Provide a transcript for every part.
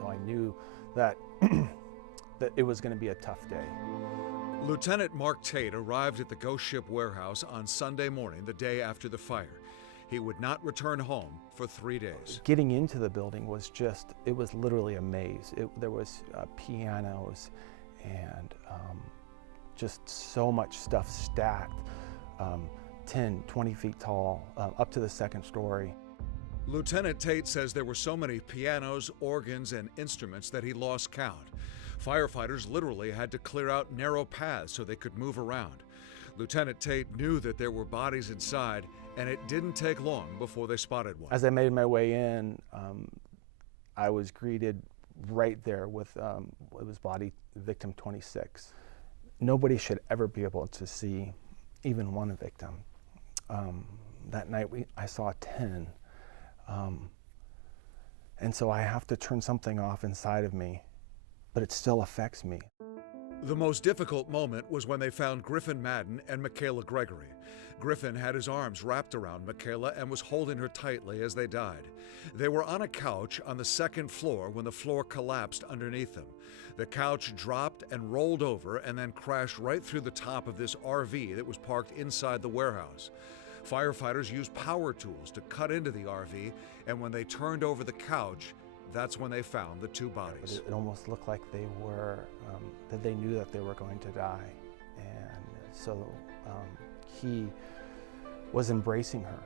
so I knew that, that it was going to be a tough day. Lieutenant Mark Tate arrived at the ghost ship warehouse on Sunday morning, the day after the fire. He would not return home for 3 days. Getting into the building was it was literally a maze. There was pianos and just so much stuff stacked, 10, 20 feet tall, up to the second story. Lieutenant Tate says there were so many pianos, organs, and instruments that he lost count. Firefighters literally had to clear out narrow paths so they could move around. Lieutenant Tate knew that there were bodies inside, and it didn't take long before they spotted one. As I made my way in, I was greeted right there with, it was body victim 26. Nobody should ever be able to see even one victim. That night I saw 10. And so I have to turn something off inside of me, but it still affects me. The most difficult moment was when they found Griffin Madden and Michaela Gregory. Griffin had his arms wrapped around Michaela and was holding her tightly as they died. They were on a couch on the second floor when the floor collapsed underneath them. The couch dropped and rolled over and then crashed right through the top of this RV that was parked inside the warehouse. Firefighters used power tools to cut into the RV, and when they turned over the couch, that's when they found the 2 bodies. It almost looked like they were, that they knew that they were going to die. And so he was embracing her.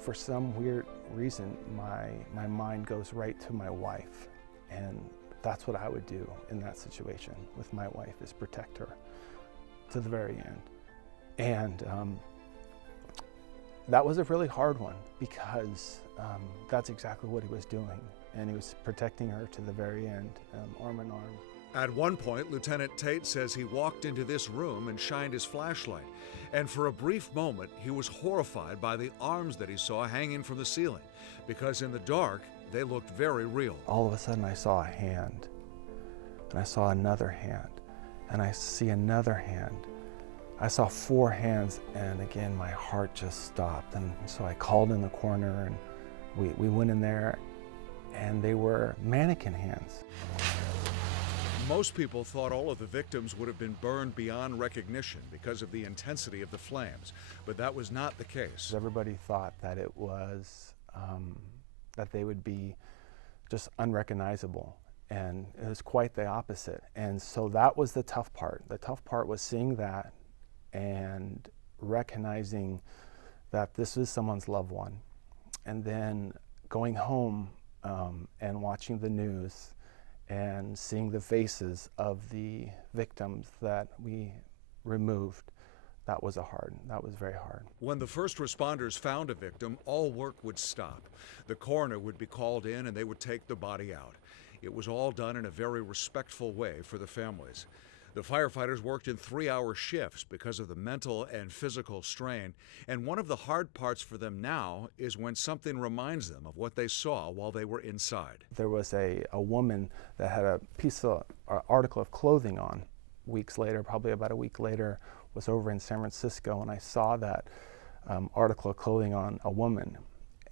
For some weird reason, my mind goes right to my wife. And that's what I would do in that situation with my wife, is protect her to the very end. And that was a really hard one, because that's exactly what he was doing. And he was protecting her to the very end, arm in arm. At one point, Lieutenant Tate says he walked into this room and shined his flashlight. And for a brief moment, he was horrified by the arms that he saw hanging from the ceiling, because in the dark, they looked very real. All of a sudden, I saw a hand, and I saw another hand, and I see another hand. I saw 4 hands, and again, my heart just stopped. And so I called in the coroner, and we went in there, and they were mannequin hands. Most people thought all of the victims would have been burned beyond recognition because of the intensity of the flames, but that was not the case. Everybody thought that it was, that they would be just unrecognizable, and it was quite the opposite. And so that was the tough part. The tough part was seeing that and recognizing that this is someone's loved one, and then going home and watching the news and seeing the faces of the victims that we removed. That was very hard. When the first responders found a victim, all work would stop. The coroner would be called in and they would take the body out. It was all done in a very respectful way for the families. The firefighters worked in 3-hour shifts because of the mental and physical strain, and one of the hard parts for them now is when something reminds them of what they saw while they were inside. There was a woman that had a piece of article of clothing on. Weeks later, probably about a week later, was over in San Francisco, and I saw that article of clothing on a woman.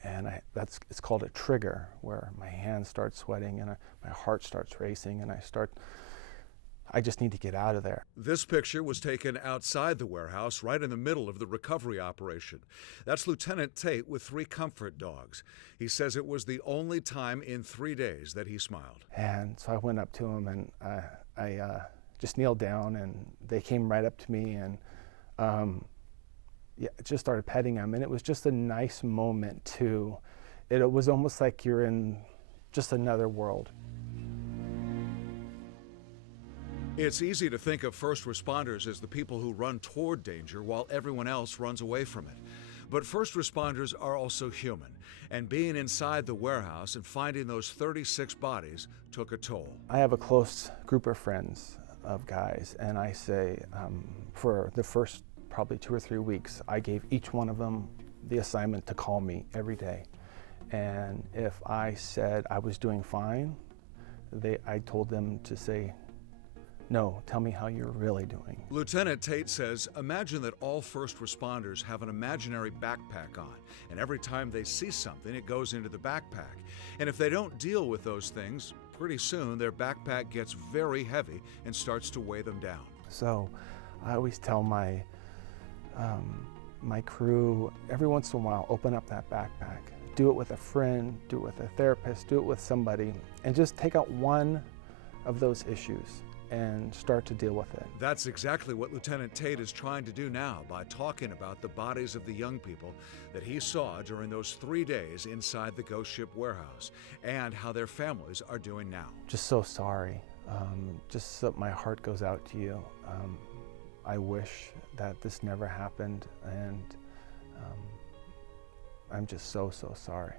And it's called a trigger, where my hands start sweating and my heart starts racing, and I just need to get out of there. This picture was taken outside the warehouse, right in the middle of the recovery operation. That's Lieutenant Tate with 3 comfort dogs. He says it was the only time in 3 days that he smiled. And so I went up to him, and I just kneeled down, and they came right up to me, and just started petting him. And it was just a nice moment too. It was almost like you're in just another world. It's easy to think of first responders as the people who run toward danger while everyone else runs away from it. But first responders are also human, and being inside the warehouse and finding those 36 bodies took a toll. I have a close group of friends, of guys, and I say for the first probably 2 or 3 weeks, I gave each one of them the assignment to call me every day. And if I said I was doing fine, I told them to say, no, tell me how you're really doing. Lieutenant Tate says, imagine that all first responders have an imaginary backpack on, and every time they see something, it goes into the backpack. And if they don't deal with those things, pretty soon their backpack gets very heavy and starts to weigh them down. So I always tell my crew, every once in a while, open up that backpack. Do it with a friend, do it with a therapist, do it with somebody, and just take out one of those issues and start to deal with it. That's exactly what Lieutenant Tate is trying to do now by talking about the bodies of the young people that he saw during those 3 days inside the ghost ship warehouse and how their families are doing now. Just so sorry. Just so my heart goes out to you. I wish that this never happened, and I'm just so sorry.